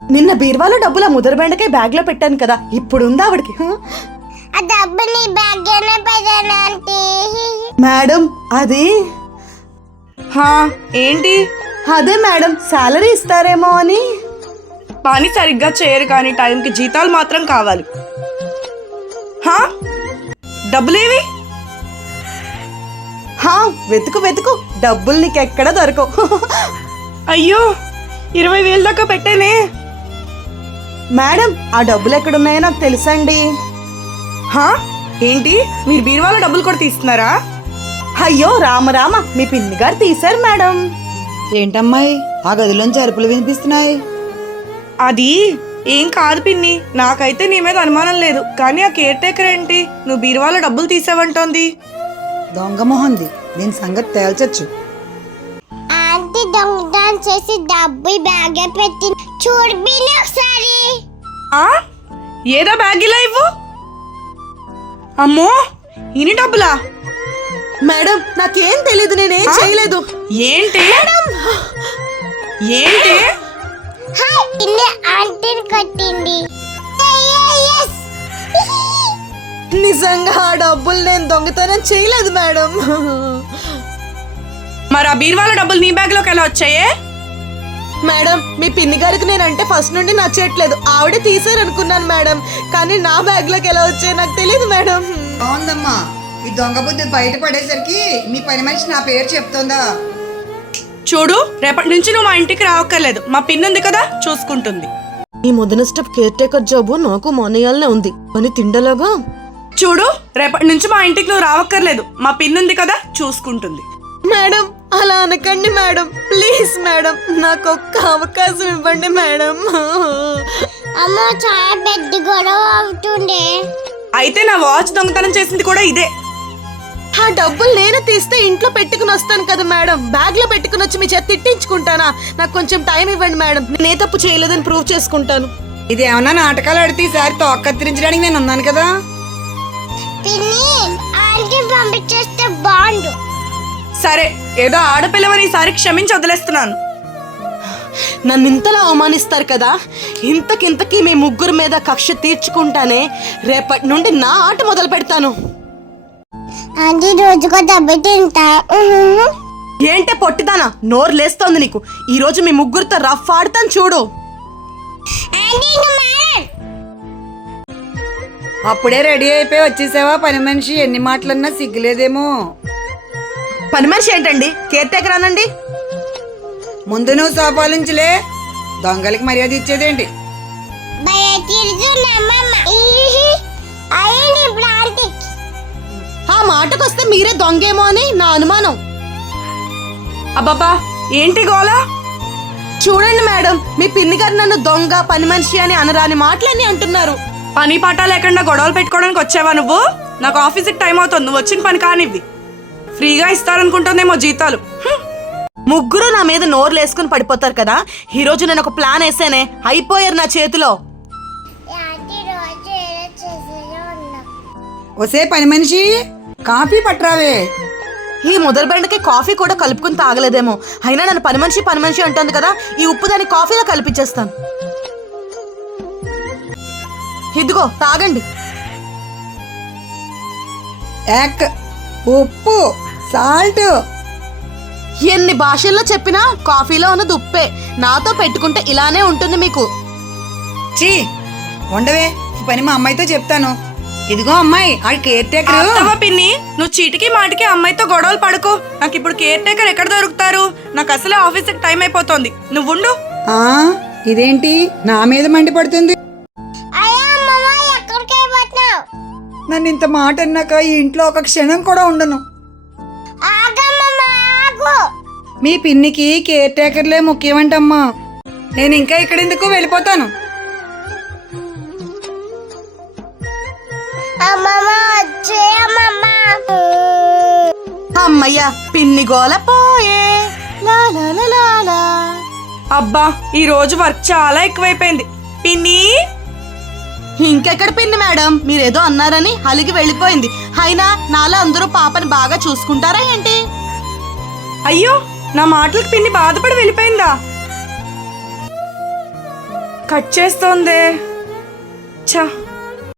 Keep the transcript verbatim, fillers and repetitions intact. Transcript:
నిన్న బీర్వాలో డబ్బులు ఆ ముదర బెండకాయ బ్యాగ్ లో పెట్టాను కదా, ఇప్పుడు ఉందా ఆవిడకి? మేడం అది హా ఏంటి? అదే మేడం సాలరీ ఇస్తారేమో అని. పని సరిగ్గా చేయరు కానీ టైంకి జీతాలు మాత్రం కావాలి. హా డబ్బులేవి? హా వెతుకు వెతుకు, డబ్బులు నీకెక్కడ దొరకవు. అయ్యో ఇరవై వేలు దాకా పెట్టానే. మేడం ఆ డబ్బులు ఎక్కడున్నాయో నాకు తెలుసండి. హా ఏంటి, మీరు బీరువాలో డబ్బులు కూడా తీస్తున్నారా? అయ్యో రామ రామ, మీ పిన్ని గారు తీశారు మేడం. ఏంటమ్మాయి ఆ గదిలోంచి అరుపులు వినిపిస్తున్నాయి? అది ఏం కాదు పిన్ని, నాకైతే నీ మీద అనుమానం లేదు, కానీ ఆ కేర్ టేకర్ ఏంటి నువ్వు బీరువాలో డబ్బులు తీసావంటోంది? దొంగ మొహంది, దీని సంగతి తేల్చొచ్చు. ఆంటీ దొంగతనం చేసి డబ్బు బ్యాగ్ పెట్టి చూడు బిని ఒకసారి. ఆ ఏదో బ్యాగ్ ఇలా ఇవ్వు. అమ్మో ఇన్ని డబ్బులా? మేడం నాకేం తెలీదు, నేనేం చేయలేదు. ఏంటి ఏంటి? హాయ్ ఇన్ని ఆంటీని కొట్టింది. నిజంగా ఆ డబ్బులు నేను దొంగతనం చేయలేదు మేడం. మరి ఆ బీరువాలో డబ్బులు నీ బ్యాగ్ లోకి ఎలా వచ్చాయే? మేడం మీ పిన్ని గారికి నేనంటే ఫస్ట్ నుండి నచ్చట్లేదు, ఆవిడే తీసారనుకున్నాను మేడం, కానీ నా బ్యాగ్ లోకి ఎలా వచ్చాయో నాకు తెలియదు మేడం. బాగుందమ్మా, ఈ దొంగ బుద్ధి బయట పడేసరికి మీ పని మనిషి నా పేరు చెప్తోందా? చూడు, రేపటి నుంచి నువ్వు మా ఇంటికి రావక్కర్లేదు, మా పిన్ ఉంది కదా చూసుకుంటుంది. ఈ మొదన స్టెప్ కేర్ టేకర్ జాబు నాకు మొనయాలనే ఉంది అని తిండలాగా. చూడు, రేపటి నుంచి మా ఇంటికి నువ్వు రావక్కర్లేదు, మా పిన్ ఉంది కదా చూసుకుంటుంది. మేడం అలా అనకండి మేడం, ప్లీజ్ మేడం నాకు ఒక్క అవకాశం ఇవ్వండి మేడం. అమ్మో చాలా పెద్ద గొడవ అవుతుండే. అయితే నా వాచ్ దొంగతనం చేసింది కూడా ఇదే. ఆ డబ్బులు నేను తీస్తే ఇంట్లో పెట్టుకుని వస్తాను కదా మేడం, బ్యాగ్ లో పెట్టుకుని వచ్చి మీ చేత తిట్టించుకుంటానా? నాకు కొంచెం టైం ఇవ్వండి మేడం, నేనే తప్పు చేయలేదని ప్రూవ్ చేసుకుంటాను. ఇది ఏమన్నా నాటకాలు ఆడితే ఈసారి తోకత్తిరించడానికి నేను ఉన్నాను కదా. పిన్ని ఆంటీ పంపించేస్తే బాండు. సరే, ఏదో ఆడపిల్లవని ఈసారి క్షమించి వదిలేస్తున్నాను. నన్ను ఇంతలా అవమానిస్తారు కదా, ఇంతకింతకి మీ ముగ్గురు మీద కక్ష తీర్చుకుంటానే రేపటి నుండి నా ఆట మొదలు పెడతాను. ఆంటీ రోజుకో దెబ్బ తింటా. ఏంటే పొట్టిదానా, నోరు లేస్తోంది నీకు. ఈ రోజు మీ ముగ్గురితో రఫ్ ఆడతాను చూడు. అప్పుడే రెడీ అయిపోయి వచ్చేసావా పని మనిషి? ఎన్ని మాటలన్నా సిగ్గులేదేమో. పని మనిషి ఏంటండి, కేర్ టేకర్ అనండి. ముందు నువ్వు సోపాలించలే, దొంగలకి మర్యాద ఇచ్చేదేంటి? ఆ మాటకొస్తే మీరే దొంగేమో అని నా అనుమానం. అబ్బాబా ఏంటి గోలా? చూడండి మేడం, మీ పిన్ని గారు నన్ను దొంగ పని మనిషి అని అనరాని మాటలన్నీ అంటున్నారు. పని పాట లేకుండా గొడవలు పెట్టుకోవడానికి వచ్చావా నువ్వు? నాకు ఆఫీస్కి టైం అవుతుంది, నువ్వు వచ్చిన పని కానివ్వి. ఫ్రీగా ఇస్తారనుకుంటుందేమో జీతాలు. ముగ్గురు నా మీద నోరు లేసుకుని పడిపోతారు కదా. ఈ రోజు నేను ఒక ప్లాన్ వేసానే, అయిపోయారు నా చేతిలో. ఒసే పని మనిషి, కాఫీ పట్టరావే. ఈ ముదర బెండకి కాఫీ కూడా కలుపుకుని తాగలేదేమో, అయినా నన్ను పని మనిషి పని మనిషి అంటుంది కదా. ఈ ఉప్పు దాన్ని కాఫీలో కలిపించేస్తాను. ఇదిగో తాగండి. యాక్, ఉప్పు, సాల్ట్. ఎన్ని భాషల్లో చెప్పినా కాఫీలో ఉన్నది ఉప్పే. నాతో పెట్టుకుంటే ఇలానే ఉంటుంది మీకు. చీ ఉండవే, ఈ పని మా అమ్మాయితో చెప్తాను. ఇదిగో అమ్మాయి, ఆ కేర్ టేకర్. అత్తవా పిన్ని, నువ్వు చీటికి మాటికి అమ్మాయితో గొడవలు పడుకో. నాకు ఇప్పుడు కేర్ టేకర్ ఎక్కడ దొరుకుతారు? నాకు అసలే ఆఫీస్కి టైం అయిపోతుంది, నువ్వుండు. ఆ ఇదేంటి నా మీద మండిపడుతుంది? నన్ను ఇంత మాట అన్నాక ఈ ఇంట్లో ఒక క్షణం కూడా ఉండను. మీ పిన్నికి కేర్ టేకర్లే ముఖ్యమంటమ్మా. నేను ఇంకా ఇక్కడెందుకు, వెళ్ళిపోతాను. అమ్మయ్యా, పిన్ని గోల పోయే. లా లా లా లా లా. అబ్బా ఈ రోజు వర్క్ చాలా ఎక్కువైపోయింది. పిన్ని ఇంకెక్కడ పిన్ని మేడం, మీరేదో అన్నారని అలిగి వెళ్ళిపోయింది. అయినా నాలో అందరూ పాపని బాగా చూసుకుంటారా ఏంటి? అయ్యో, నా మాటలకు పిన్ని బాధపడి వెళ్ళిపోయిందా? కట్ చేస్తోందే. ఛా